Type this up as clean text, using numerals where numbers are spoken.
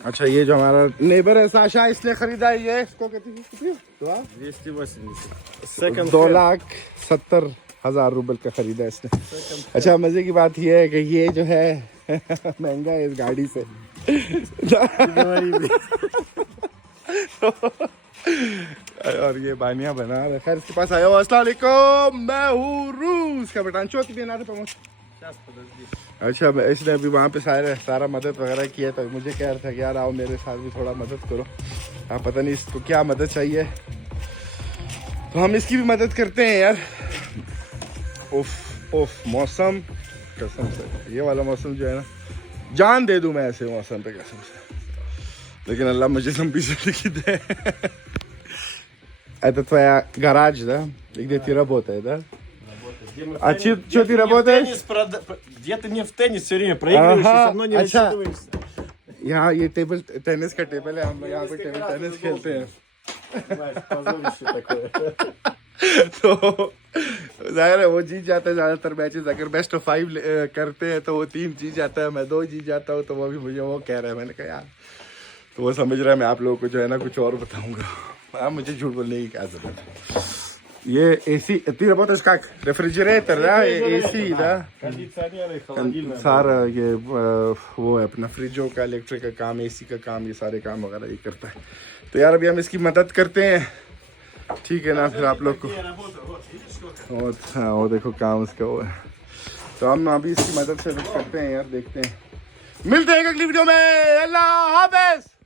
अच्छा ये जो हमारा नेबर है साशा, इसने खरीदा है ये, इसको कितनी 2,70,000 रुपए का खरीदा है इसने। अच्छा मजे की बात ये है कि ये जो है महंगा है इस गाड़ी से। और ये बानिया बना रहा है। खैर इसके पास आया हुआ। अस्सलाम वालेकुम, मैं हूँ रूस का बेटा। चौथी दिन आते पहुँच। अच्छा इसने अभी वहाँ पे सारा मदद वगैरह किया, तो मुझे कह रहा था कि यार आओ मेरे साथ भी थोड़ा मदद करो। हाँ पता नहीं इसको क्या मदद चाहिए, तो हम इसकी भी मदद करते हैं यार। उफ उफ मौसम कसम से, ये वाला मौसम जो है ना, जान दे दूँ मैं ऐसे मौसम पे कसम से, लेकिन अल्लाह मुझे लंबी जिंदगी दे। Это твоя гараж, да? И где ты работаешь, да? А что ты работаешь? Где-то не в теннис все время проигрываешь и со мной не рассчитываешься. यहाँ ये टेबल टेनिस का टेबल है, हम यहाँ पे टेबल टेनिस खेलते हैं। Позорище такое. तो जाहिर है वो जीत जाता है ज़्यादातर मैचेस। अगर बेस्ट ऑफ 5 करते हैं तो वो 3 जीत जाता है, मैं 2 जीत जाता हूँ। तो वो भी मुझे वो कह रहा है, मैंने कहा यार, तो वो समझ रहा है मैं आप लोगों को जो है ना कुछ और बताऊंगा। हाँ मुझे झूठ बोलने की क्या जरूरत है। ये एसी तीन बहुत इसका रेफ्रिजरेटर है, एसी था Кондиционеры, холодильная. सारा ये वो है अपना फ्रिजों का, इलेक्ट्रिक का काम, एसी का काम, ये सारे काम वगैरह ये करता है। तो यार अभी हम इसकी मदद करते हैं, ठीक है ना? फिर आप लोग को और हाँ वो देखो काम उसका वो है। तो हम अभी इसकी मदद से करते हैं यार, देखते हैं। मिलते हैं एक अगली वीडियो में। अल्लाह हाफ़िज़।